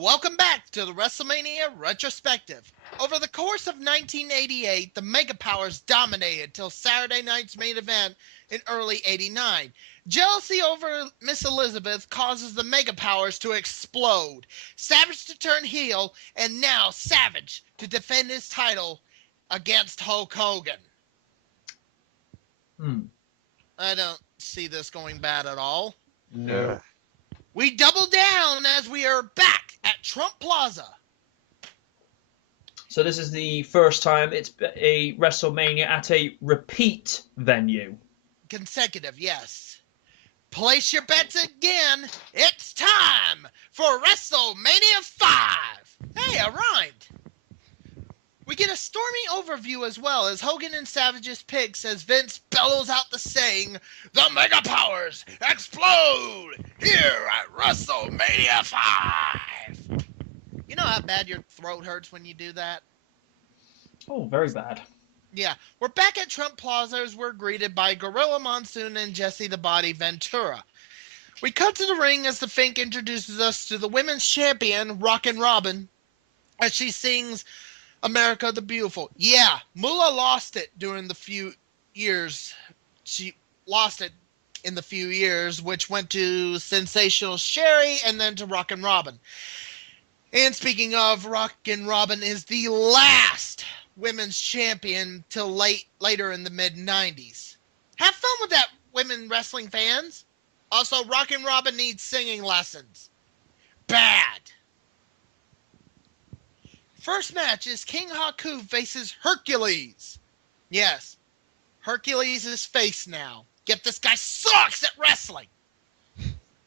Welcome back to the WrestleMania Retrospective. Over the course of 1988, the Mega Powers dominated till Saturday night's main event in early '89. Jealousy over Miss Elizabeth causes the Mega Powers to explode, Savage to turn heel, and now Savage to defend his title against Hulk Hogan. I don't see this going bad at all. No. We double down as we are back at Trump Plaza. So this is the first time it's a WrestleMania at a repeat venue. Consecutive, yes. Place your bets again. It's time for WrestleMania 5. Hey, I rhymed. We get a stormy overview as well as Hogan and Savage's picks as Vince bellows out the saying, "The Mega Powers explode here at WrestleMania 5." You know how bad your throat hurts when you do that? Oh, very bad. Yeah, we're back at Trump Plaza as we're greeted by Gorilla Monsoon and Jesse the Body Ventura. We cut to the ring as the Fink introduces us to the women's champion, Rockin' Robin, as she sings America the Beautiful. Yeah, Moolah lost it during the few years. She lost it in the few years, which went to Sensational Sherry and then to Rockin' Robin. And speaking of, Rockin' Robin is the last women's champion till later in the mid-90s. Have fun with that, women wrestling fans. Also, Rockin' Robin needs singing lessons. Bad. First match is King Haku faces Hercules. Yes, Hercules is face now. Get this guy sucks at wrestling.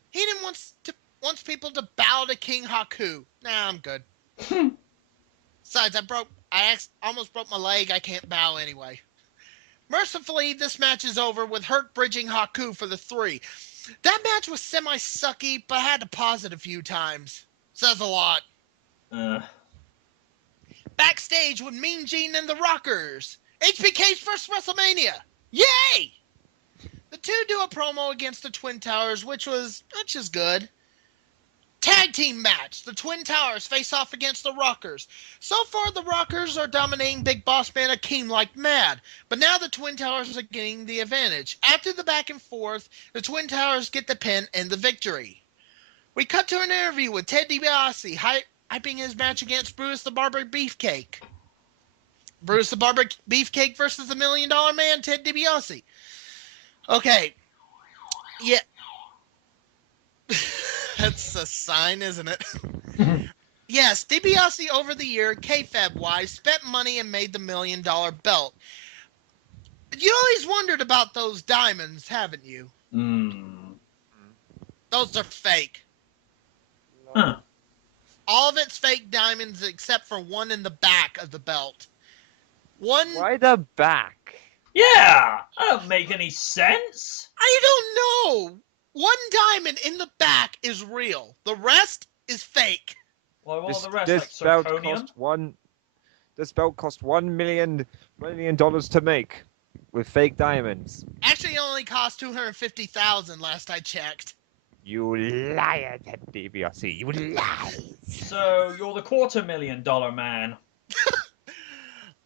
Heenan wants people to bow to King Haku. Nah, I'm good. Besides, I almost broke my leg. I can't bow anyway. Mercifully, this match is over with Herc bridging Haku for the 3. That match was semi-sucky, but I had to pause it a few times. Says a lot. Backstage with Mean Gene and the Rockers. HBK's first WrestleMania. Yay! The two do a promo against the Twin Towers, which is good. Tag team match. The Twin Towers face off against the Rockers. So far, the Rockers are dominating Big Boss Man Akeem like mad. But now the Twin Towers are getting the advantage. After the back and forth, the Twin Towers get the pin and the victory. We cut to an interview with Ted DiBiase, hyping his match against Brutus the Barber Beefcake. Brutus the Barber Beefcake versus the $1 Million Man, Ted DiBiase. Okay. Yeah. That's a sign, isn't it? Yes, DiBiase over the year, kayfabe-wise, spent money and made the $1 Million belt. You always wondered about those diamonds, haven't you? Those are fake. Huh. All of it's fake diamonds except for one in the back of the belt. Why the back? Yeah, that don't make any sense. I don't know. One diamond in the back is real. The rest is fake. Well, all the rest This like belt zirconium? cost $1 million to make with fake diamonds. Actually, it only cost $250,000 last I checked. You liar, Ted DiBiase. You lie. So you're the $250,000 man.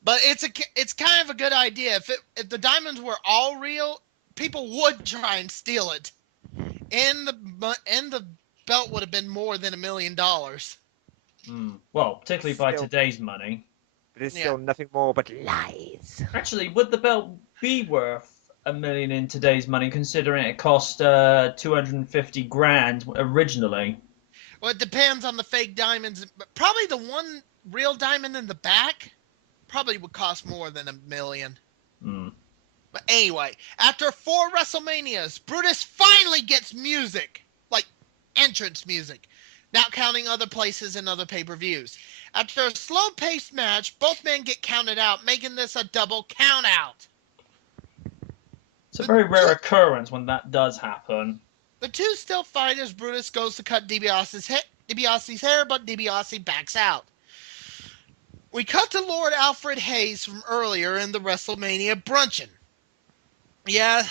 But it's kind of a good idea. If the diamonds were all real, people would try and steal it, and the belt would have been more than $1 million. Well, particularly by today's money. But it's still nothing more but lies. Actually, would the belt be worth $1 million in today's money, considering it cost $250,000 originally? Well, it depends on the fake diamonds. But probably the one real diamond in the back probably would cost more than $1 million. But anyway, after 4 WrestleManias, Brutus finally gets music, like entrance music, not counting other places and other pay-per-views. After a slow-paced match, both men get counted out, making this a double count-out. It's a very rare occurrence when that does happen. The two still fight as Brutus goes to cut DiBiase's hair, but DiBiase backs out. We cut to Lord Alfred Hayes from earlier in the WrestleMania brunchin'. Yeah,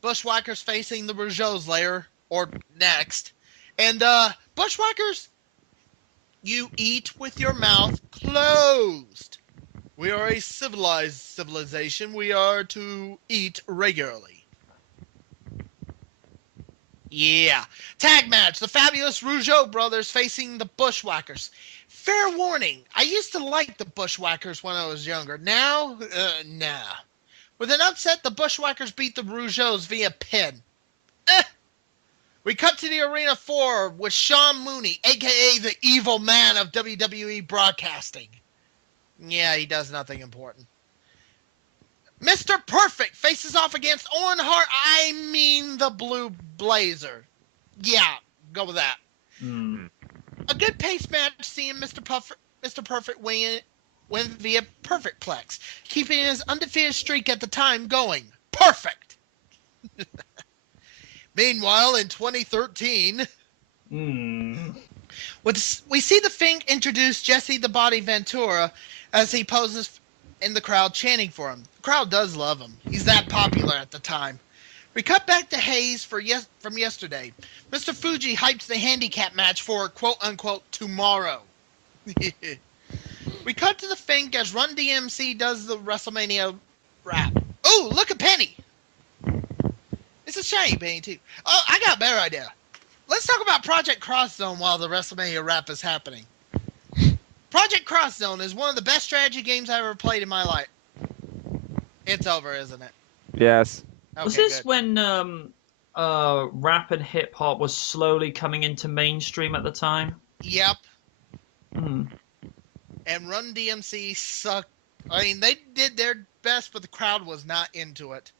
Bushwhackers facing the Rougeau's lair, or next. And Bushwhackers You eat with your mouth closed. We are a civilized civilization. We are to eat regularly. Yeah. Tag match. The fabulous Rougeau brothers facing the Bushwhackers. Fair warning. I used to like the Bushwhackers when I was younger. Now, nah. With an upset, the Bushwhackers beat the Rougeaus via pin. We cut to the Arena 4 with Sean Mooney, a.k.a. the evil man of WWE broadcasting. Yeah, he does nothing important. Mr. Perfect faces off against Owen Hart. I mean the Blue Blazer. Yeah, go with that. A good pace match seeing Mr. Perfect win via Perfect Plex, keeping his undefeated streak at the time going. Perfect! Meanwhile, in 2013, we see the Fink introduce Jesse the Body Ventura as he poses in the crowd chanting for him. The crowd does love him. He's that popular at the time. We cut back to Hayes from yesterday. Mr. Fuji hypes the handicap match for quote-unquote tomorrow. We cut to the Fink as Run DMC does the WrestleMania rap. Oh, look at Penny. It's a shiny Penny, too. Oh, I got a better idea. Let's talk about Project Cross Zone while the WrestleMania rap is happening. Project Cross Zone is one of the best strategy games I've ever played in my life. It's over, isn't it? Yes. Okay, Was this good. when rap and hip hop was slowly coming into mainstream at the time? Yep. Hmm. And Run DMC sucked. I mean, they did their best, but the crowd was not into it.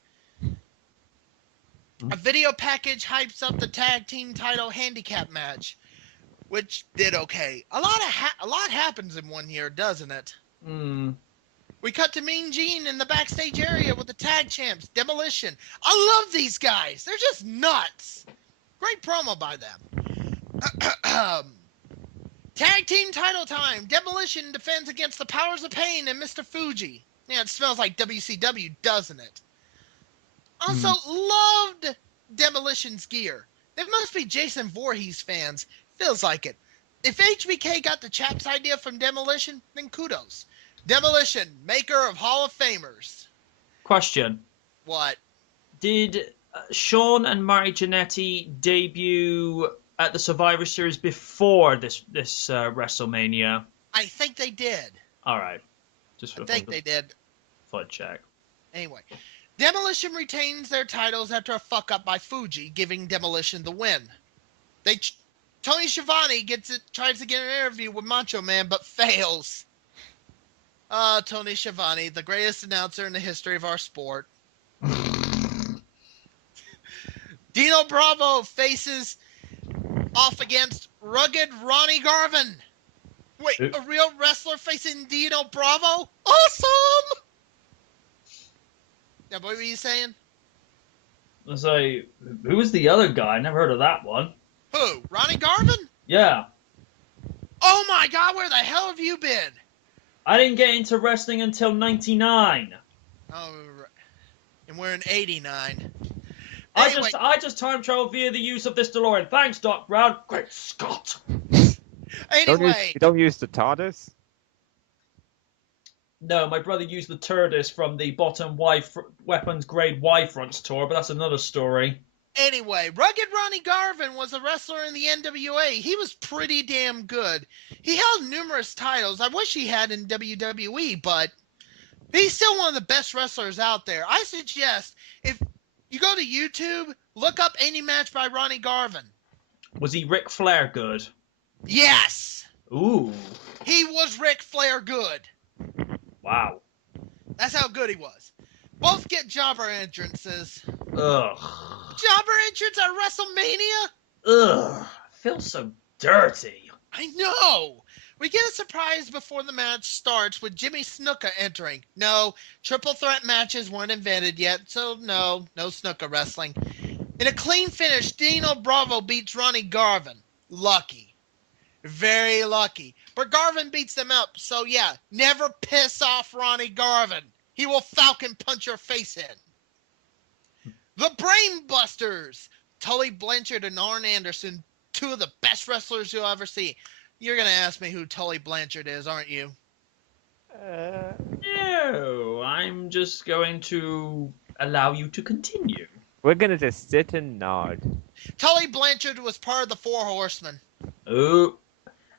A video package hypes up the tag team title handicap match, which did okay. A lot happens in 1 year, doesn't it? We cut to Mean Gene in the backstage area with the tag champs, Demolition. I love these guys. They're just nuts. Great promo by them. Tag team title time. Demolition defends against the Powers of Pain and Mr. Fuji. Yeah, it smells like WCW, doesn't it? Also, loved Demolition's gear. They must be Jason Voorhees fans. Feels like it. If HBK got the chaps idea from Demolition, then kudos. Demolition, maker of Hall of Famers. Question. What? Did Sean and Marty Jannetty debut at the Survivor Series before this WrestleMania? I think they did. All right. Just I think they did. Flood check. Anyway, Demolition retains their titles after a fuck-up by Fuji, giving Demolition the win. Tony Schiavone tries to get an interview with Macho Man, but fails. Tony Schiavone, the greatest announcer in the history of our sport. Dino Bravo faces off against rugged Ronnie Garvin. Wait, a real wrestler facing Dino Bravo? Awesome! Yeah, what were you saying? I was like, who was the other guy? I never heard of that one. Who? Ronnie Garvin? Yeah. Oh my god, where the hell have you been? I didn't get into wrestling until 99. Oh, and we're in 89. Anyway. I just time traveled via the use of this DeLorean. Thanks, Doc Brown. Great Scott. Anyway. You don't use the TARDIS? No, my brother used the TARDIS from the Bottom Weapons Grade Y Fronts tour, but that's another story. Anyway, Rugged Ronnie Garvin was a wrestler in the NWA. He was pretty damn good. He held numerous titles. I wish he had in WWE, but he's still one of the best wrestlers out there. I suggest, if you go to YouTube, look up any match by Ronnie Garvin. Was he Ric Flair good? Yes! Ooh. He was Ric Flair good. Wow. That's how good he was. Both get jobber entrances. Ugh. Jobber entrance at WrestleMania? Ugh. Feels so dirty. I know. We get a surprise before the match starts with Jimmy Snuka entering. No, triple threat matches weren't invented yet, so no Snuka wrestling. In a clean finish, Dino Bravo beats Ronnie Garvin. Lucky. Very lucky. But Garvin beats them up, so yeah, never piss off Ronnie Garvin. He will Falcon punch your face in. The Brain Busters. Tully Blanchard and Arn Anderson, two of the best wrestlers you'll ever see. You're gonna ask me who Tully Blanchard is, aren't you? No, I'm just going to allow you to continue. We're gonna just sit and nod. Tully Blanchard was part of the Four Horsemen. Oh,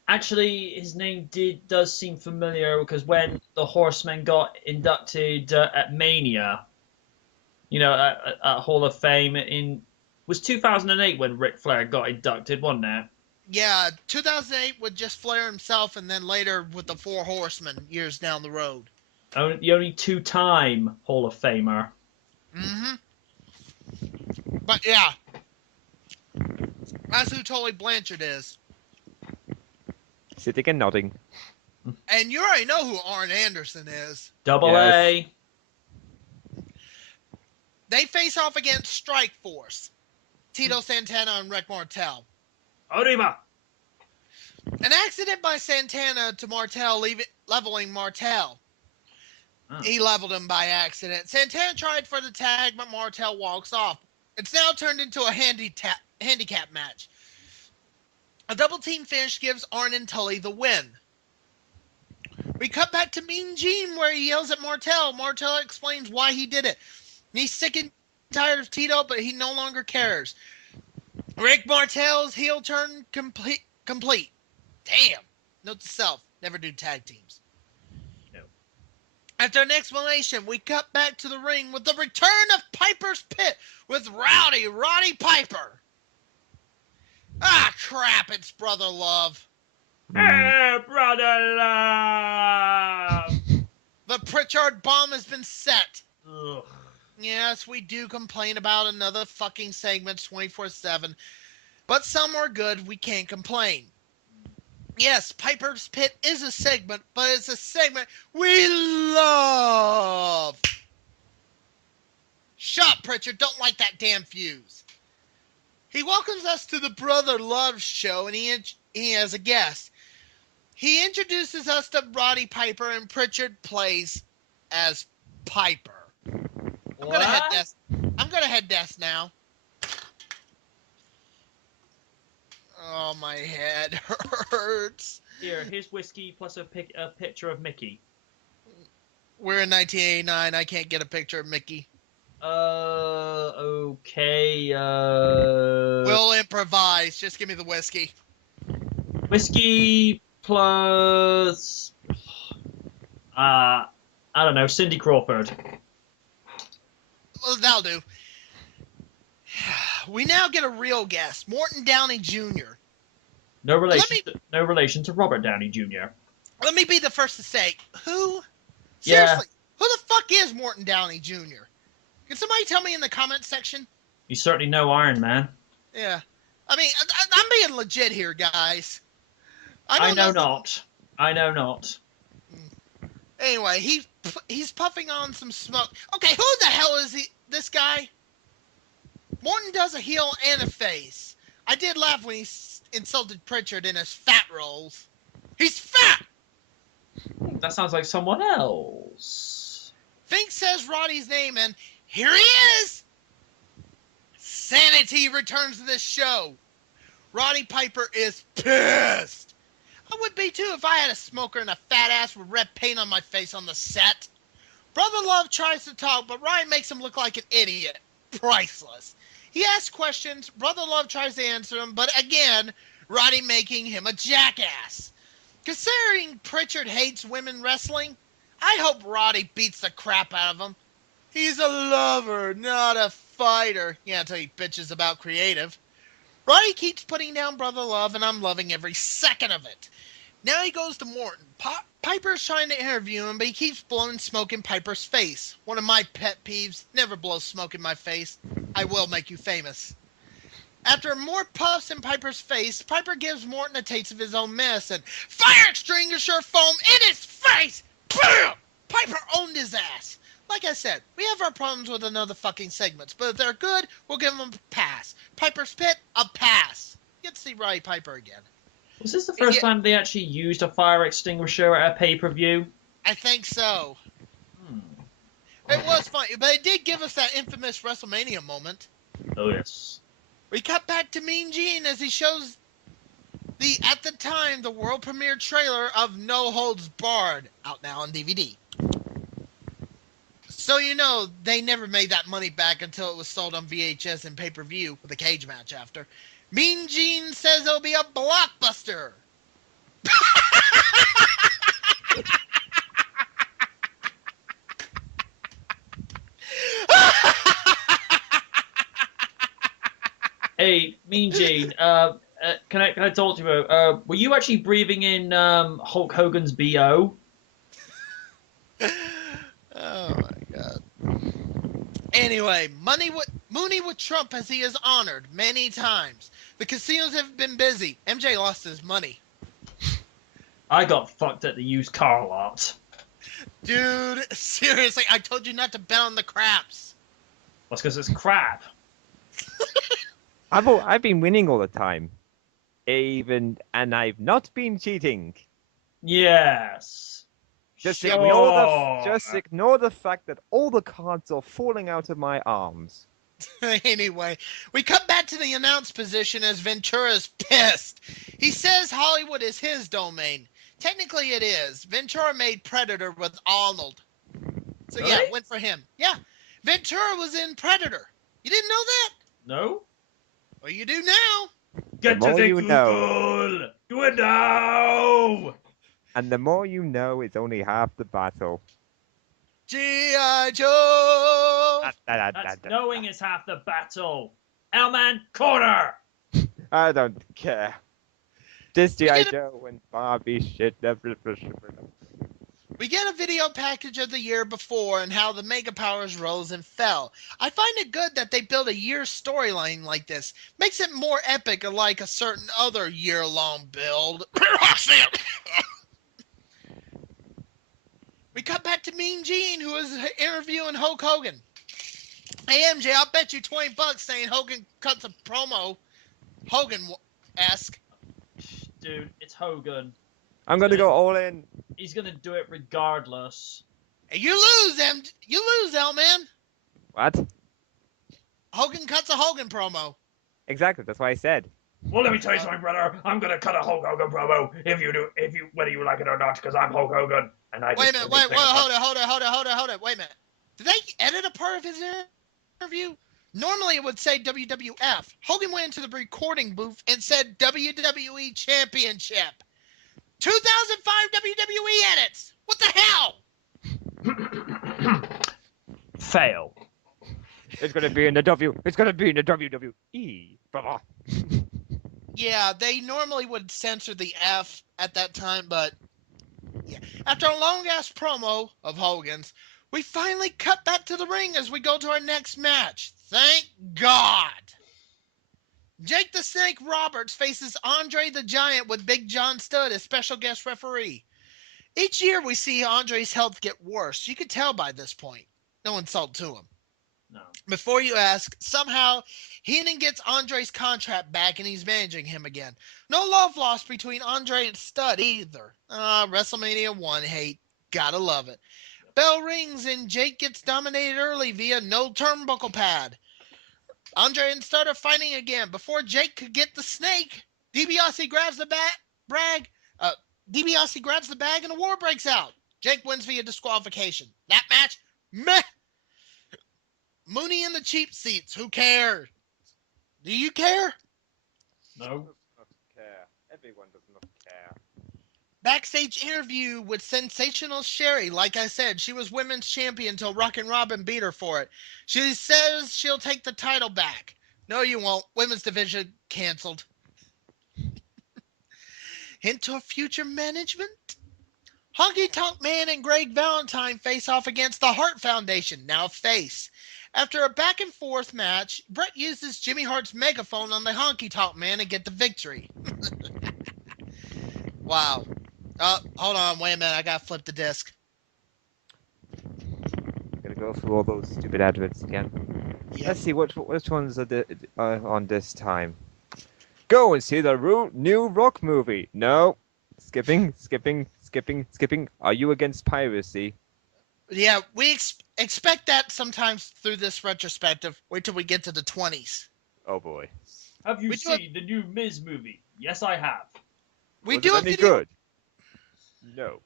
actually, his name does seem familiar because when the Horsemen got inducted at Mania, at Hall of Fame was 2008 when Ric Flair got inducted, wasn't it? Yeah, 2008 with just Flair himself, and then later with the Four Horsemen years down the road. The only two-time Hall of Famer. Mm-hmm. But yeah, that's who Tully Blanchard is. Sitting and nodding. And you already know who Arn Anderson is. Double Yes. A. They face off against Strike Force, Tito Santana and Rick Martel. Arriba. An accident by Santana to Martel, leveling Martel. Oh. He leveled him by accident. Santana tried for the tag, but Martel walks off. It's now turned into a handicap match. A double team finish gives Arn and Tully the win. We cut back to Mean Gene where he yells at Martel. Martel explains why he did it. He's sick and tired of Tito, but he no longer cares. Rick Martel's heel turn complete. Damn. Note to self, never do tag teams. No. After an explanation, we cut back to the ring with the return of Piper's Pit with Roddy Piper. Ah, crap, it's Brother Love. Hey, Brother Love! The Pritchard bomb has been set. Ugh. Yes, we do complain about another fucking segment 24/7, but some are good, we can't complain. Yes, Piper's Pit is a segment, but it's a segment we love. Shut up, Pritchard, don't light that damn fuse. He welcomes us to the Brother Love show, and he has a guest. He introduces us to Roddy Piper, and Pritchard plays as Piper. I'm gonna head desk now. Oh, my head hurts. Here's whiskey plus a picture of Mickey. We're in 1989. I can't get a picture of Mickey. Okay. We'll improvise. Just give me the whiskey. Whiskey plus. I don't know, Cindy Crawford. Well, that'll do. We now get a real guest, Morton Downey Jr. No relation to Robert Downey Jr. Let me be the first to say, who? Yeah. Seriously, who the fuck is Morton Downey Jr.? Can somebody tell me in the comments section? You certainly know Iron Man. Yeah. I mean, I'm being legit here, guys. I know not. Anyway, he's puffing on some smoke. Okay, who the hell is this guy? Morton does a heel and a face. I did laugh when he insulted Pritchard in his fat rolls. He's fat! That sounds like someone else. Fink says Roddy's name, and here he is! Sanity returns to this show. Roddy Piper is pissed. I would be too if I had a smoker and a fat ass with red paint on my face on the set. Brother Love tries to talk, but Ryan makes him look like an idiot. Priceless. He asks questions, Brother Love tries to answer them, but again, Roddy making him a jackass. Considering Pritchard hates women wrestling, I hope Roddy beats the crap out of him. He's a lover, not a fighter. Yeah, until he bitches about creative. Roddy keeps putting down Brother Love, and I'm loving every second of it. Now he goes to Morton. Piper's trying to interview him, but he keeps blowing smoke in Piper's face. One of my pet peeves, never blow smoke in my face. I will make you famous. After more puffs in Piper's face, Piper gives Morton a taste of his own mess and fire extinguisher foam in his face! BAM! Piper owned his ass. Like I said, we have our problems with another fucking segments, but if they're good, we'll give them a pass. Piper's Pit, a pass. Get to see Roddy Piper again. Was this the first time they actually used a fire extinguisher at a pay-per-view? I think so. It was fun, but it did give us that infamous WrestleMania moment. Oh, yes. We cut back to Mean Gene as he shows At the time, the world premiere trailer of No Holds Barred, out now on DVD. So you know, they never made that money back until it was sold on VHS and pay-per-view with a cage match after. Mean Gene says it'll be a blockbuster. Hey, Mean Gene, can I talk to you about, were you actually breathing in Hulk Hogan's BO? Oh my god. Anyway, Mooney with Trump as he is honored many times. The casinos have been busy. MJ lost his money. I got fucked at the used car lot. Dude, seriously, I told you not to bet on the craps. That's because it's crap. I've been winning all the time, and I've not been cheating. Yes. Just Sure. ignore the fact that all the cards are falling out of my arms. Anyway, we come back to the announce position as Ventura's pissed. He says Hollywood is his domain. Technically it is. Ventura made Predator with Arnold. So yeah, Really? went for him. Yeah, Ventura was in Predator. You didn't know that? No? Well, you do now. Get The to more the you Google! know. Do it now! And the more you know is only half the battle. G.I. Joe! That's knowing is half the battle. L-Man, corner! I don't care. This G.I. Joe and Barbie shit. We get a video package of the year before and how the Mega Powers rose and fell. I find it good that they build a year storyline like this. Makes it more epic like a certain other year-long build. We cut back to Mean Gene, who is interviewing Hulk Hogan. Hey MJ, I'll bet you $20 saying Hogan cuts a promo. Hogan-esque. Dude, it's Hogan. I'm gonna go all in. He's gonna do it regardless. Hey, you lose, L-Man. What? Hogan cuts a Hogan promo. Exactly. That's what I said. Well, let me tell you something, brother. I'm gonna cut a Hulk Hogan promo whether you like it or not, because I'm Hulk Hogan. And I Wait a minute, hold it. Wait a minute. Did they edit a part of his interview? Normally it would say WWF. Hogan went into the recording booth and said WWE Championship. 2005 WWE edits. What the hell? Fail. It's gonna be in the WWE, brother. Yeah, they normally would censor the F at that time, but yeah. After a long-ass promo of Hogan's, we finally cut back to the ring as we go to our next match. Thank God! Jake the Snake Roberts faces Andre the Giant with Big John Studd as special guest referee. Each year we see Andre's health get worse. You could tell by this point. No insult to him. No. Before you ask, somehow Heenan gets Andre's contract back and he's managing him again. No love lost between Andre and Studd either. WrestleMania 1 hate. Gotta love it. Bell rings and Jake gets dominated early via no turnbuckle pad. Andre and Studd are fighting again. Before Jake could get the snake, DiBiase grabs the bag and a war breaks out. Jake wins via disqualification. That match, meh. Mooney in the cheap seats. Who cares? Do you care? No. Care. Everyone does not care. Backstage interview with Sensational Sherry. Like I said, she was women's champion until Rockin' Robin beat her for it. She says she'll take the title back. No, you won't. Women's division canceled. Hint to a future management? Honky Tonk Man and Greg Valentine face off against the Hart Foundation, now face. After a back and forth match, Brett uses Jimmy Hart's megaphone on the Honky Tonk Man and get the victory. Wow. Hold on, wait a minute, I gotta flip the disc. Gonna go through all those stupid adverts again. Yep. Let's see which ones are on this time. Go and see the new Rock movie. No. Skipping. Are you against piracy? Yeah, we expect that sometimes through this retrospective. Wait till we get to the 20s. Oh boy. Have you seen the new Miz movie? Yes, I have. We Was do it a any video. good? No.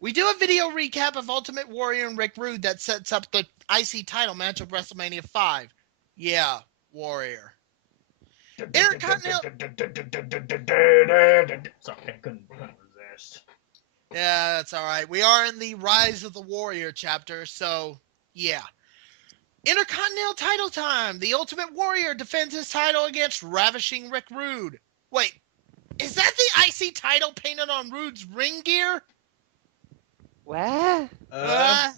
We do a video recap of Ultimate Warrior and Rick Rude that sets up the IC title match of WrestleMania 5. Yeah, Warrior. Intercontinental. Sorry, I couldn't resist. Yeah, that's all right. We are in the Rise of the Warrior chapter, so yeah. Intercontinental title time. The Ultimate Warrior defends his title against Ravishing Rick Rude. Wait, is that the IC title painted on Rude's ring gear? What? So that-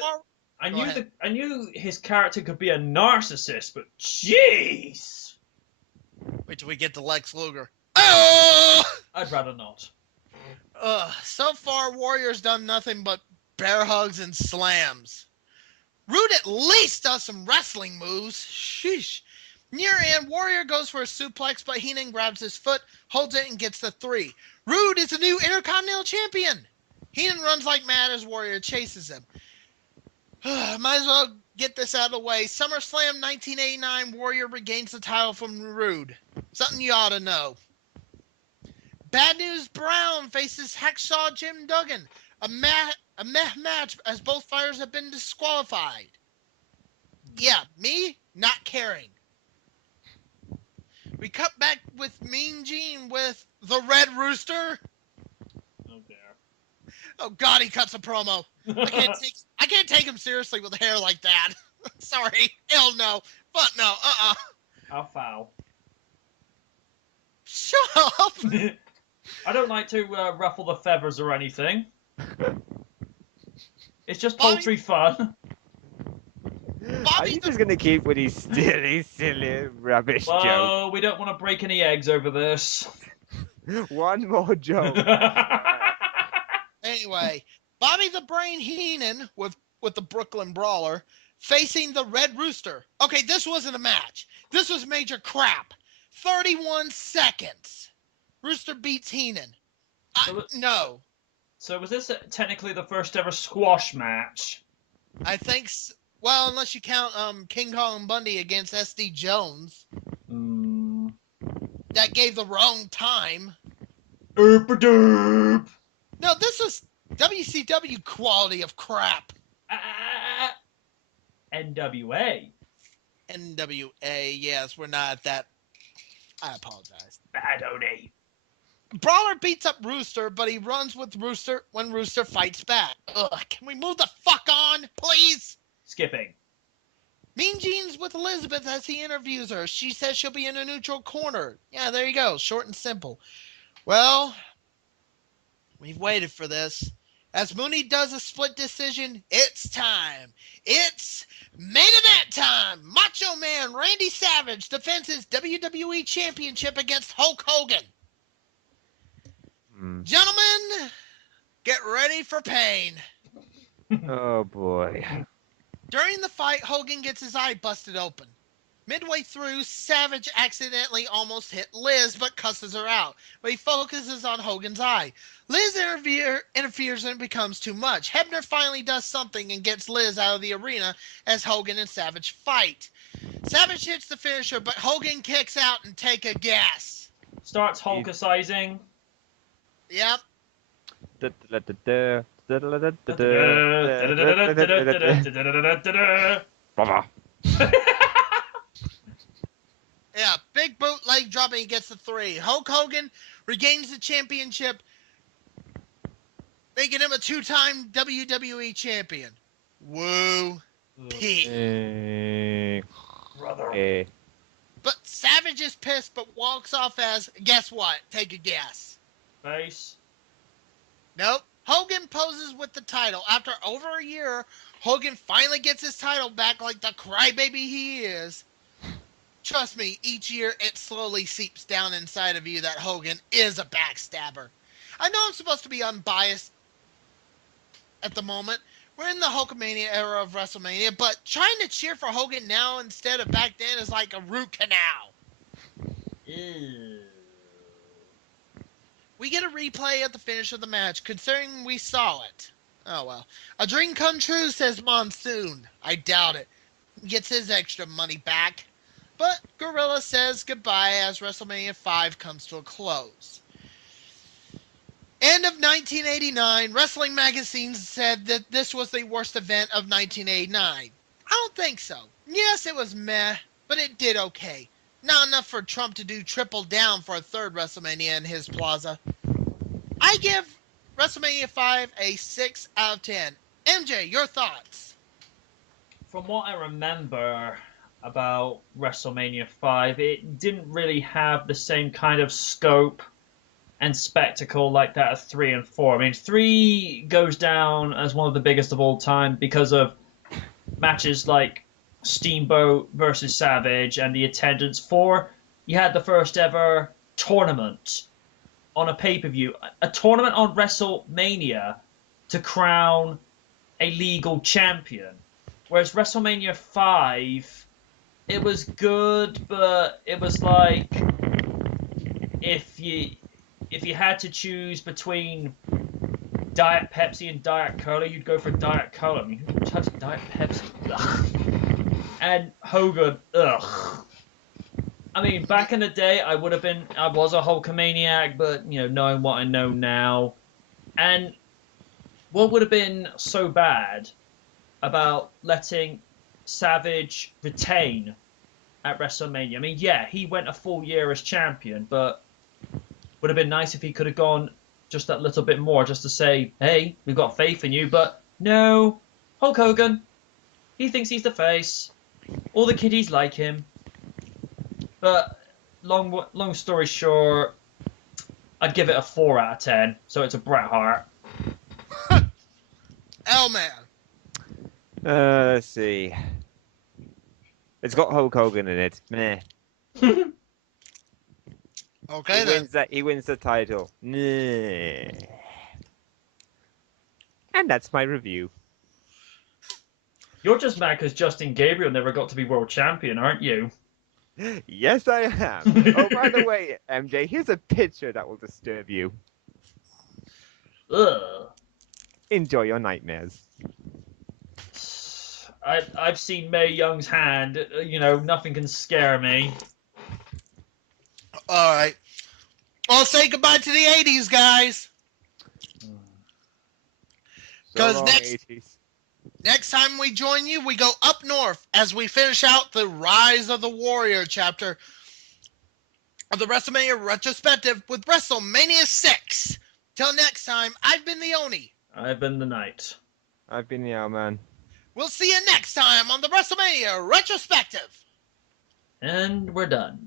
far, Go ahead. I knew his character could be a narcissist, but jeez, wait till we get to Lex Luger. Oh! I'd rather not. So far, Warrior's done nothing but bear hugs and slams. Rude at least does some wrestling moves. Sheesh. Near end, Warrior goes for a suplex, but Heenan grabs his foot, holds it, and gets the 3. Rude is the new Intercontinental Champion. Heenan runs like mad as Warrior chases him. Might as well get this out of the way. SummerSlam 1989, Warrior regains the title from Rude. Something you ought to know. Bad News Brown faces Hacksaw Jim Duggan. A meh match as both fighters have been disqualified. Yeah, me not caring. We cut back with Mean Gene with the Red Rooster. Oh dear. Oh God, he cuts a promo. I can't take him seriously with hair like that. Sorry, hell no, but no, How foul. Shut up. I don't like to ruffle the feathers or anything. It's just Bobby- poultry fun. Are Bobby you the just gonna keep with these silly rubbish jokes? Well, we don't want to break any eggs over this. One more joke. Anyway, Bobby the Brain Heenan with the Brooklyn Brawler facing the Red Rooster. Okay, this wasn't a match. This was major crap. 31 seconds. Rooster beats Heenan. No, So was this technically the first ever squash match? I think. Well, unless you count King Kong Bundy against SD Jones, Mm. that gave the wrong time. Derp-a-derp. No, this was WCW quality of crap. NWA. NWA, yes, we're not at that. I apologize. Bad Odie. Brawler beats up Rooster, but he runs with Rooster when Rooster fights back. Ugh, can we move the fuck on, please? Skipping. Mean Gene's with Elizabeth as he interviews her. She says she'll be in a neutral corner. Yeah, there you go. Short and simple. Well, we've waited for this. As Mooney does a split decision, it's time. It's main event time. Macho Man Randy Savage defends his WWE Championship against Hulk Hogan. Gentlemen, get ready for pain. Oh boy. During the fight, Hogan gets his eye busted open. Midway through, Savage accidentally almost hit Liz, but cusses her out. But he focuses on Hogan's eye. Liz interferes and it becomes too much. Hebner finally does something and gets Liz out of the arena as Hogan and Savage fight. Savage hits the finisher, but Hogan kicks out and take a guess. Starts Hulkicizing. Yep. Yeah, big boot leg drop and he gets the 3. Hulk Hogan regains the championship, making him a 2-time WWE champion. Woo. P. Brother. But Savage is pissed but walks off as, guess what? Take a guess. Face. Nope. Hogan poses with the title. After over a year, Hogan finally gets his title back like the crybaby he is. Trust me, each year it slowly seeps down inside of you that Hogan is a backstabber. I know I'm supposed to be unbiased at the moment. We're in the Hulkamania era of WrestleMania, but trying to cheer for Hogan now instead of back then is like a root canal. Ew. We get a replay at the finish of the match, considering we saw it. Oh well. A dream come true, says Monsoon. I doubt it. He gets his extra money back. but Gorilla says goodbye as WrestleMania 5 comes to a close. End of 1989, Wrestling Magazine said that this was the worst event of 1989. I don't think so. Yes, it was meh, but it did okay. Not enough for Trump to do triple down for a third WrestleMania in his plaza. I give WrestleMania 5 a 6 out of 10. MJ, your thoughts? From what I remember about WrestleMania 5, it didn't really have the same kind of scope and spectacle like that of 3 and 4. I mean, 3 goes down as one of the biggest of all time because of matches like Steamboat versus Savage and the attendance. 4, you had the first ever tournament on a pay-per-view, a tournament on WrestleMania to crown a legal champion. Whereas WrestleMania 5, it was good, but it was like if you had to choose between Diet Pepsi and Diet Cola, you'd go for Diet Cola. I mean, who touches Diet Pepsi? Ugh. And Hogan, ugh. I mean, back in the day, I was a Hulkamaniac, but, you know, knowing what I know now. And what would have been so bad about letting Savage retain at WrestleMania? I mean, yeah, he went a full year as champion, but would have been nice if he could have gone just that little bit more, just to say, hey, we've got faith in you. But no, Hulk Hogan, he thinks he's the face. All the kiddies like him. But long story short, I'd give it a 4 out of 10. So it's a Bret Hart. L-Man. Let's see. It's got Hulk Hogan in it. Meh. Okay, then. He wins the title. Meh. And that's my review. You're just mad because Justin Gabriel never got to be world champion, aren't you? Yes, I am. Oh, by the way, MJ, here's a picture that will disturb you. Ugh. Enjoy your nightmares. I've seen Mae Young's hand. You know, nothing can scare me. All right. Well, say goodbye to the 80s, guys. Because next time we join you, we go up north as we finish out the Rise of the Warrior chapter of the WrestleMania Retrospective with WrestleMania 6. Till next time, I've been the Oni. I've been the Knight. I've been the Owlman. We'll see you next time on the WrestleMania Retrospective. And we're done.